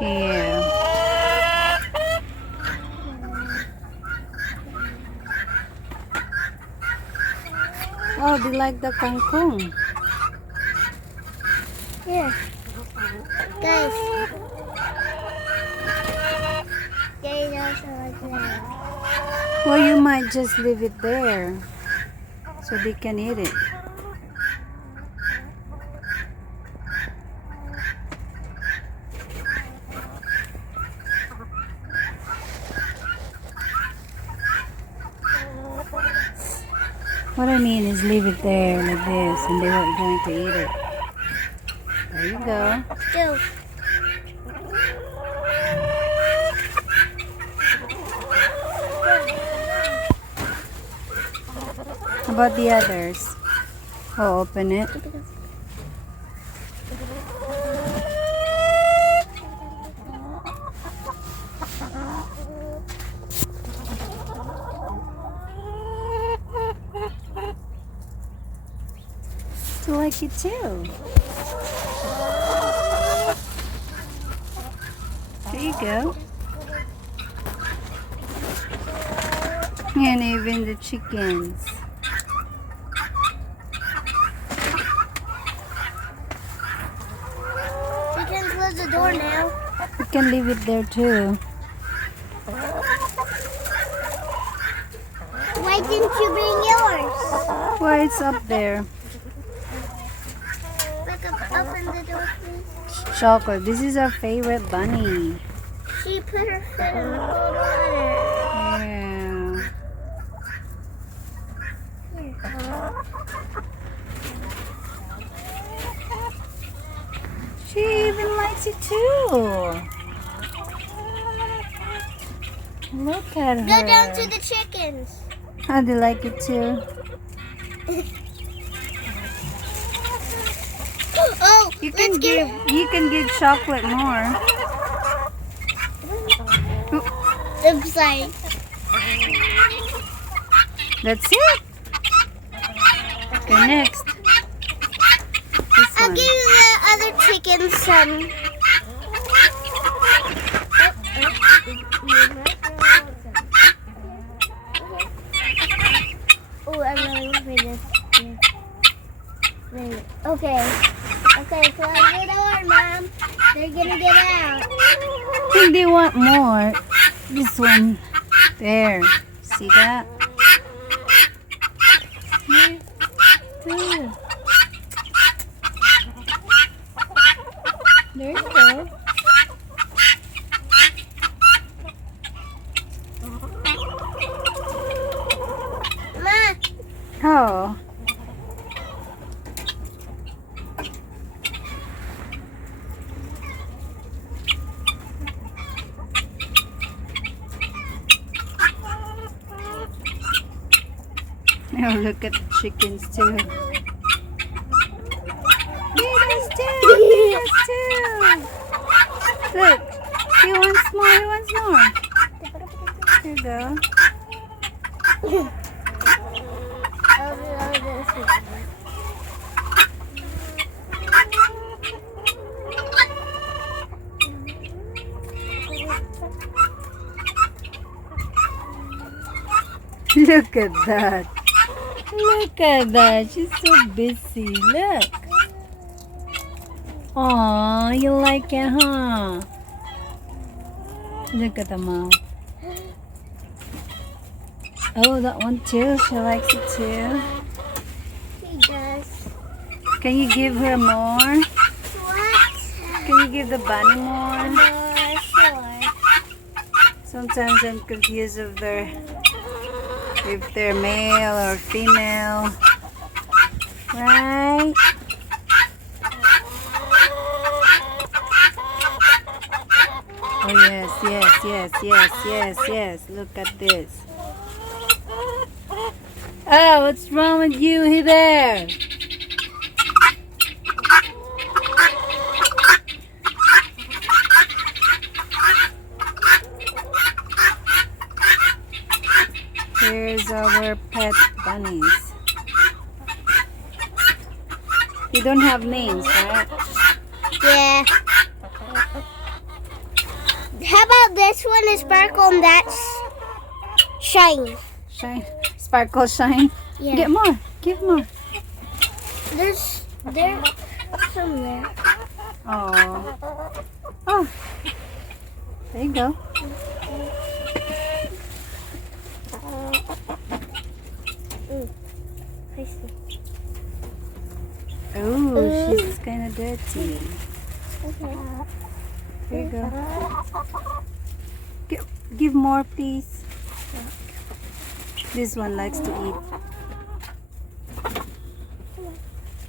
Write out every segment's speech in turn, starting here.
Yeah. Oh, they like the kangkong. Here. Guys. Guys also like that. Well, you might just leave it there so they can eat it. What I mean is leave it there like this and they are going to eat it. There you go. Go. How about the others? Oh, open it. I like it too. There you go. And even the chickens. We can close the door now. You can leave it there too. Why didn't you bring yours? Well, it's up there. Open the door, please. Chocolate. This is our favorite bunny. She put her foot in the cold water. Yeah. She even likes it too. Look at her. Go down to the chickens. Oh, they like it too. Oh, You can give chocolate more. Oops, sorry. That's it. Okay, next. This I'll one. give the other chickens some. Oh, I'm really for this. Okay. Okay, close the door, Mom. They're gonna get out. I think they want more. This one. There. See that? Here. There. There you go. Ma, Oh. Oh, look at the chickens too. There's two. Look, he wants more. He wants more. Here you go. Look at that. Look at that. She's so busy. Look. Aw, you like it, huh? Look at the mouth. Oh, that one too. She likes it too. He does. Can you give her more? What? Can you give the bunny more? Sure. Sometimes I'm confused if they're male or female. Right? Oh yes. Look at this. Oh, what's wrong with you there? Here's our pet bunnies. They don't have names, right? Yeah. this one is sparkle and that's shine. Shine. Sparkle shine. Yeah. Get more. Give more. There's some there. Oh. Oh. There you go. Oh, she's kind of dirty. Okay. There you go. Give more, please. This one likes to eat.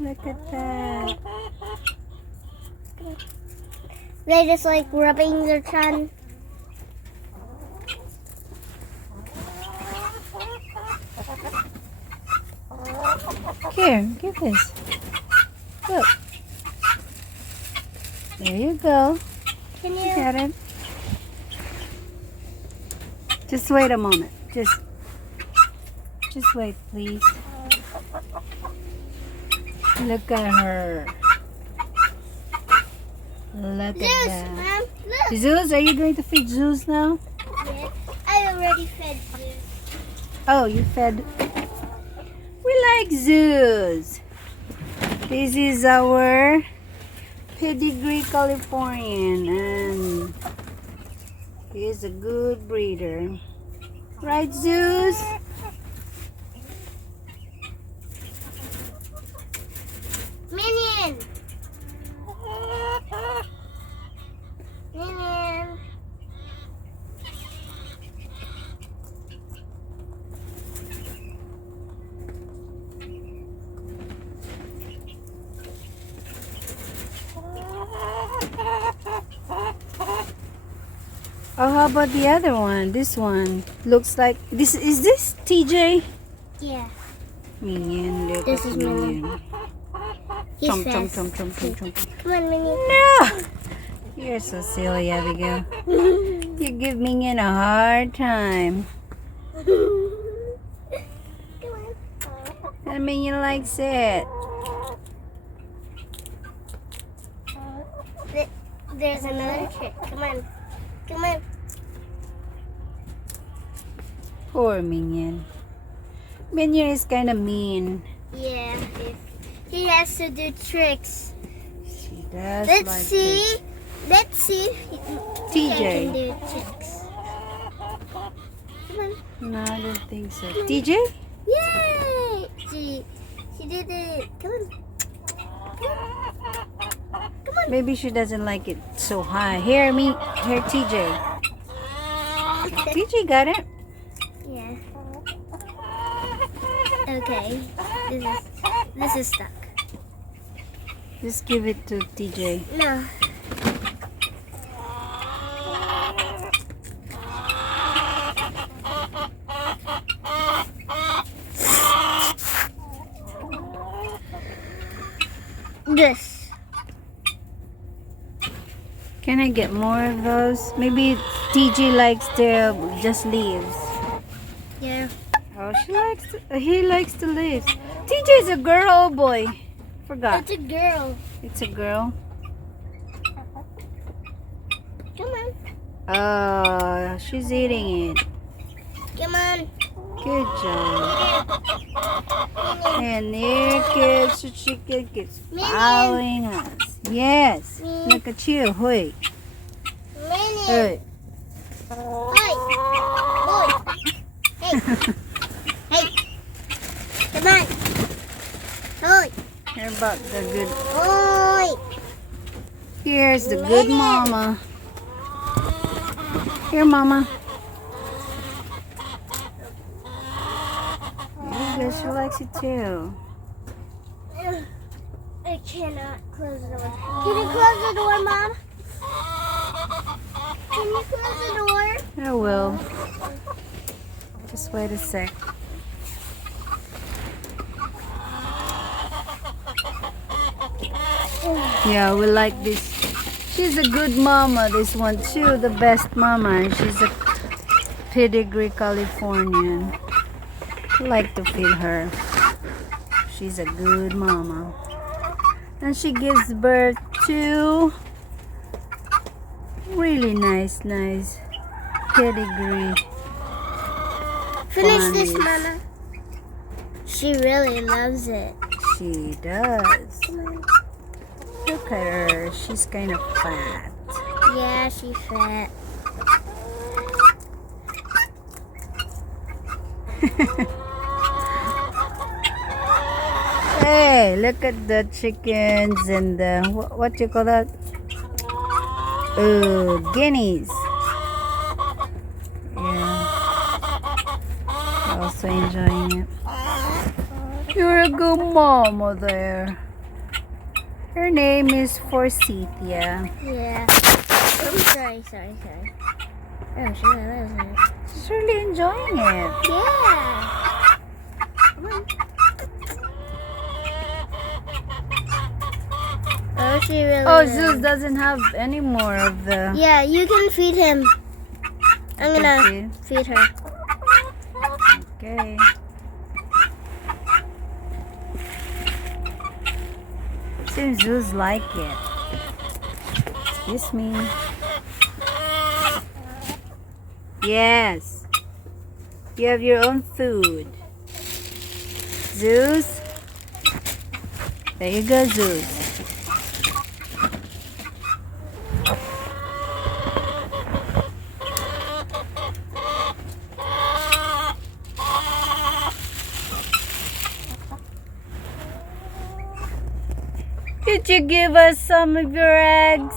Look at that. They just like rubbing their chin. Here, give this. Look. There you go. Can You you? got it. Just wait a moment. Just wait, please. Look at her. Look Zeus, at that. Mom, look. Zeus, are you going to feed Zeus now? Yeah, I already fed Zeus. Oh, you fed. We like Zeus. This is our pedigree Californian, and he's a good breeder. Right, Zeus? Minion. Minion. Oh, how about the other one? This one looks like this. Is this TJ? Yeah. Minion, look This at is Minion. He Chomp, says. chomp, chomp, chomp, chomp, chomp. Come on, Minion. No! You're so silly, Abigail. You give Minion a hard time. Come on. And Minion likes it. There's another trick. Come on. Come on. Poor Minion. Minion is kind of mean. Yeah. He has to do tricks. She does Let's like see. it. Let's see if TJ. can do tricks. Come on. No, I don't think so. TJ? Yay! She did it. Come on. Come on. Maybe she doesn't like it so high. Here, TJ. TJ got it. Yeah. Okay. This is stuck. Just give it to TJ. No. This. Can I get more of those? Maybe TJ likes the just leaves. Yeah. Oh, he likes the leaves. TJ is a girl or boy? Forgot. It's a girl. It's a girl. Come on. Oh, she's eating it. Come on. Good job. And there keeps the chicken keeps following us. Yes. Look at you. Wait. Minion. Hey. Hey. Boy. Hey. Hey. Come on. Oi. Here about the good. Oi. Here's the good mama. Here, mama. There you go. She likes it too. I cannot close the door. Can you close the door, Mom? Can you close the door? I will. Just wait a sec. Yeah, we like this. She's a good mama, this one too, the best mama. And she's a pedigree Californian. I like to feed her. She's a good mama. And she gives birth to really nice pedigree. Finish this, Bunnies. Mama. She really loves it. She does. Look at her. She's kind of fat. Yeah, she's fat. Hey, look at the chickens and the what you call that? Oh, guineas. Yeah, also enjoying it. You're a good mama there. Her name is Forsythia. Yeah. Oh, sorry. Oh, she really loves it. She's really enjoying it. Yeah. Come on. Oh, she really Oh, does. Zeus doesn't have any more of the. Yeah, you can feed him. I'm gonna feed her. Okay. Seems Zeus like it. Excuse me. Yes. You have your own food. Zeus. There you go, Zeus. Did you give us some of your eggs?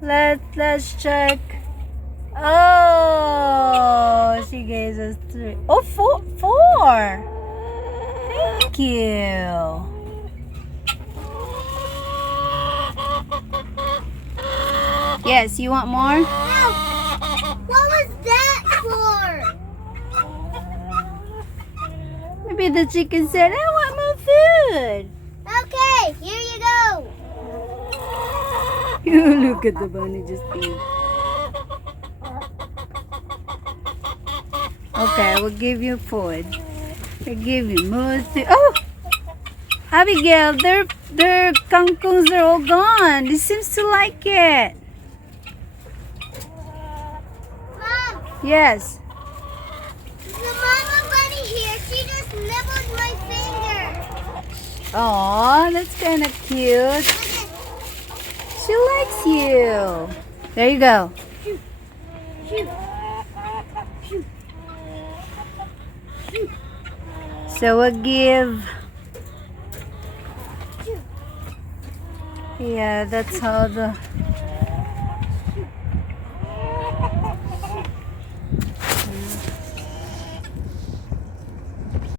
Let's check. Oh, she gave us 3. Oh, four. Thank you. Yes, you want more? No. What was that for? Maybe the chicken said, I want more food. Okay, here you go. You look at the bunny just eat. Okay, I will give you food. I give you more food. Oh, Abigail, their kangkongs are all gone. He seems to like it. Mom, Yes. the mama bunny here, she just nibbled my finger. Aw, that's kind of cute. She likes you. There you go. So we'll give. Yeah, that's how the